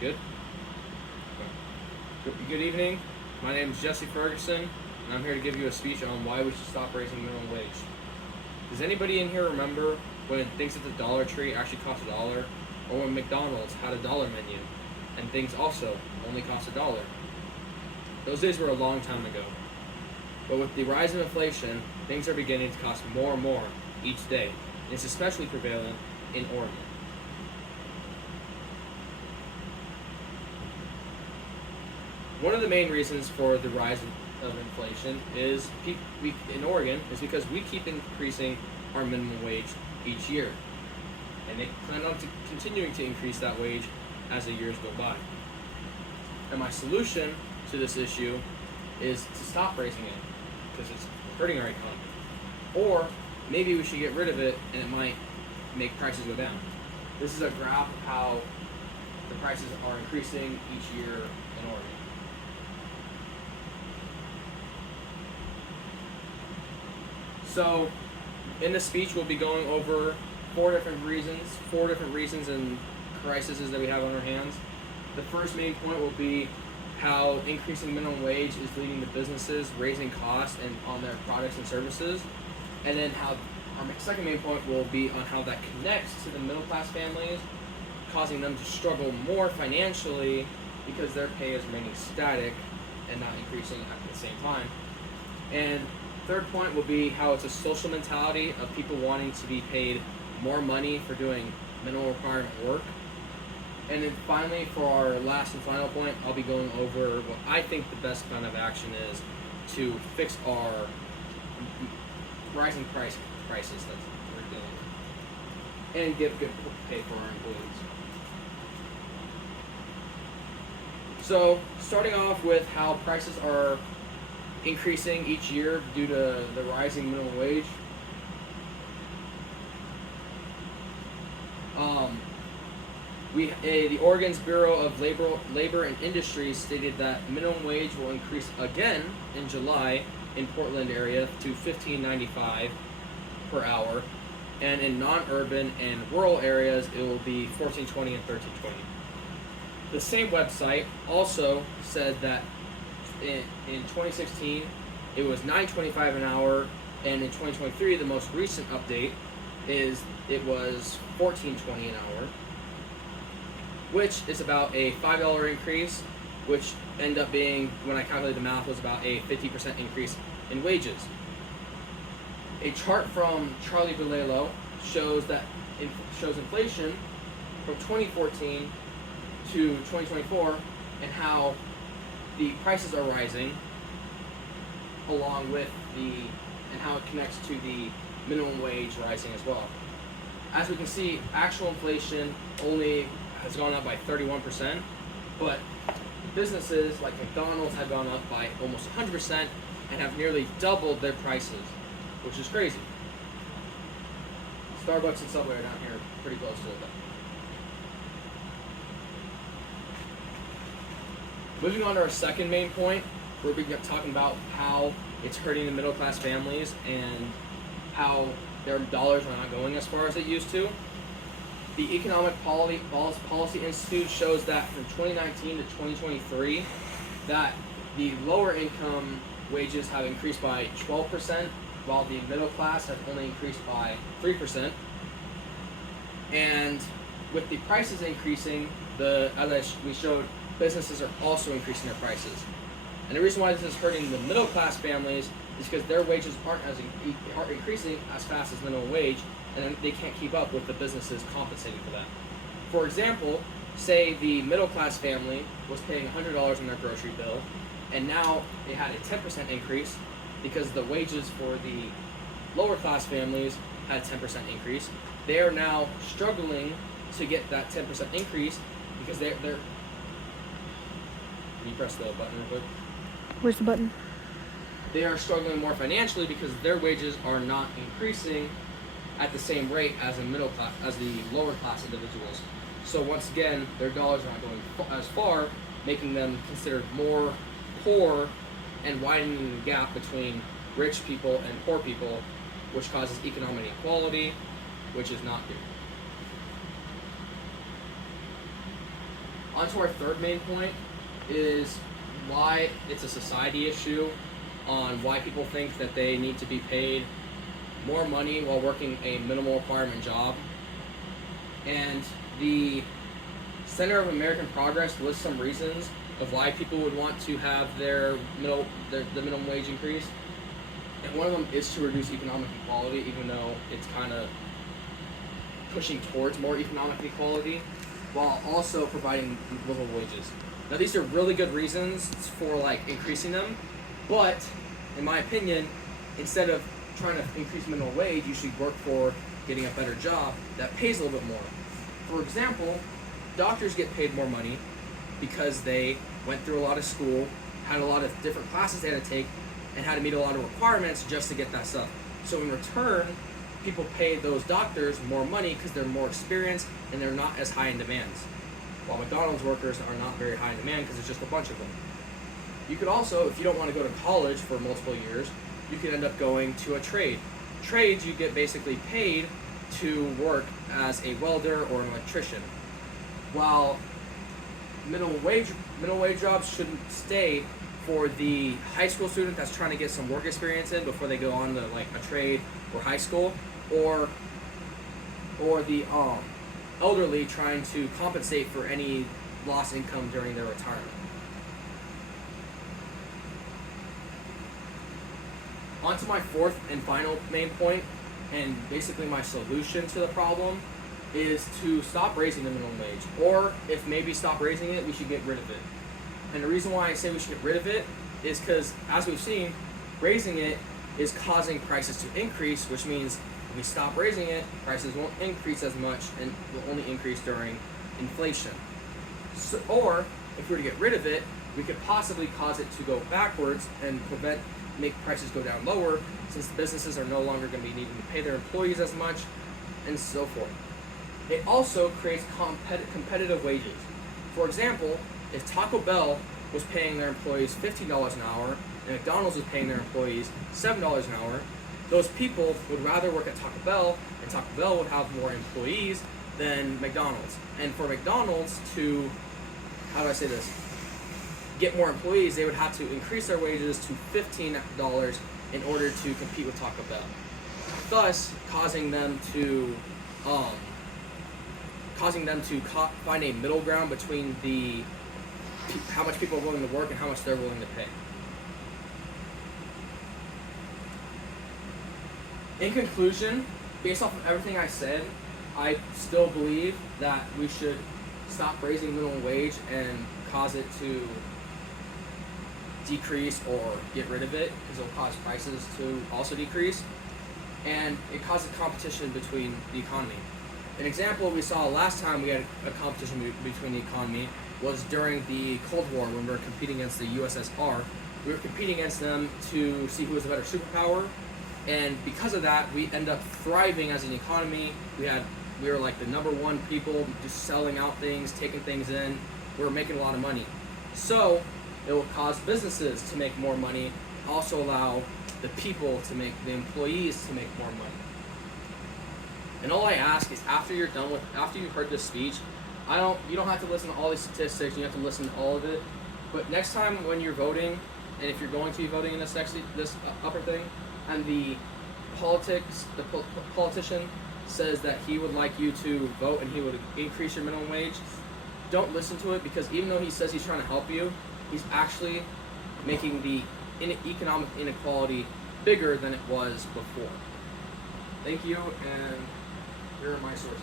Good? Good evening. My name is Jesse Ferguson, and I'm here to give you a speech on why we should stop raising minimum wage. Does anybody in here remember when things at the Dollar Tree actually cost $1, or when McDonald's had a dollar menu, and things also only cost $1? Those days were a long time ago. But with the rise of inflation, things are beginning to cost more and more each day, and it's especially prevalent in Oregon. One of the main reasons for the rise of inflation is in Oregon is because we keep increasing our minimum wage each year, and they plan on continuing to increase that wage as the years go by. And my solution to this issue is to stop raising it because it's hurting our economy, or maybe we should get rid of it and it might make prices go down. This is a graph of how the prices are increasing each year in Oregon. So, in this speech, we'll be going over four different reasons and crises that we have on our hands. The first main point will be how increasing minimum wage is leading to businesses raising costs and on their products and services, and then how our second main point will be on how that connects to the middle class families, causing them to struggle more financially because their pay is remaining static and not increasing at the same time. And third point will be how it's a social mentality of people wanting to be paid more money for doing minimal requirement work. And then finally, for our last and final point, I'll be going over what I think the best plan of action is to fix our rising prices that we're dealing with, and give good pay for our employees. So, starting off with how prices are increasing each year due to the rising minimum wage. The Oregon's Bureau of Labor and Industries stated that minimum wage will increase again in July in Portland area to $15.95 per hour, and in non-urban and rural areas it will be $14.20 and $13.20. The same website also said that in 2016 it was $9.25 an hour, and in 2023 the most recent update is it was $14.20 an hour, which is about a $5 increase, which ended up being, when I calculated the math, was about a 50% increase in wages. A chart from Charlie Vilelo shows inflation from 2014 to 2024 and how the prices are rising along with and how it connects to the minimum wage rising as well. As we can see, actual inflation only has gone up by 31%, but businesses like McDonald's have gone up by almost 100% and have nearly doubled their prices, which is crazy. Starbucks and Subway are down here pretty close to it. Moving on to our second main point, we're talking about how it's hurting the middle class families and how their dollars are not going as far as they used to. The Economic Policy Institute shows that from 2019 to 2023, that the lower income wages have increased by 12%, while the middle class have only increased by 3%. And with the prices increasing, we showed, businesses are also increasing their prices. And the reason why this is hurting the middle class families is because their wages aren't increasing as fast as minimum wage, and they can't keep up with the businesses compensating for that. For example, say the middle class family was paying $100 on their grocery bill, and now they had a 10% increase because the wages for the lower class families had a 10% increase. They are now struggling to get that 10% increase because they're Can you press the button real quick? Where's the button? They are struggling more financially because their wages are not increasing at the same rate as the lower class individuals. So once again, their dollars are not going as far, making them considered more poor and widening the gap between rich people and poor people, which causes economic inequality, which is not good. On to our third main point is why it's a society issue, on why people think that they need to be paid more money while working a minimal requirement job. And the Center of American Progress lists some reasons of why people would want to have the minimum wage increase. And one of them is to reduce economic inequality, even though it's kind of pushing towards more economic equality, while also providing livable wages. Now, these are really good reasons for increasing them, but in my opinion, instead of trying to increase minimum wage, you should work for getting a better job that pays a little bit more. For example, doctors get paid more money because they went through a lot of school, had a lot of different classes they had to take, and had to meet a lot of requirements just to get that stuff. So in return, people pay those doctors more money because they're more experienced and they're not as high in demand. While McDonald's workers are not very high in demand because there's just a bunch of them. You could also, if you don't want to go to college for multiple years, you could end up going to a trade. Trades, you get basically paid to work as a welder or an electrician. While minimum wage jobs shouldn't stay for the high school student that's trying to get some work experience in before they go on to a trade or high school, or the elderly trying to compensate for any lost income during their retirement. On to my fourth and final main point, and basically my solution to the problem, is to stop raising the minimum wage. Or if maybe stop raising it, we should get rid of it. And the reason why I say we should get rid of it is because, as we've seen, raising it is causing prices to increase, which means if we stop raising it, prices won't increase as much and will only increase during inflation. So, or if we were to get rid of it, we could possibly cause it to go backwards and make prices go down lower, since businesses are no longer going to be needing to pay their employees as much, and so forth. It also creates competitive wages. For example, if Taco Bell was paying their employees $15 an hour and McDonald's was paying their employees $7 an hour, those people would rather work at Taco Bell, and Taco Bell would have more employees than McDonald's. And for McDonald's to, get more employees, they would have to increase their wages to $15 in order to compete with Taco Bell, thus causing them to find a middle ground between how much people are willing to work and how much they're willing to pay. In conclusion, based off of everything I said, I still believe that we should stop raising minimum wage and cause it to decrease or get rid of it, because it will cause prices to also decrease, and it causes competition between the economy. An example we saw last time we had a competition between the economy was during the Cold War, when we were competing against the USSR. We were competing against them to see who was a better superpower, and because of that, we ended up thriving as an economy. We were like the number one people, just selling out things, taking things in. We were making a lot of money. So it will cause businesses to make more money, also allow the employees to make more money. And all I ask is, after you've heard this speech, you don't have to listen to all these statistics, you have to listen to all of it. But next time when you're voting, and if you're going to be voting in this upper thing, and the politician says that he would like you to vote and he would increase your minimum wage, don't listen to it, because even though he says he's trying to help you, he's actually making the economic inequality bigger than it was before. Thank you, and here are my sources.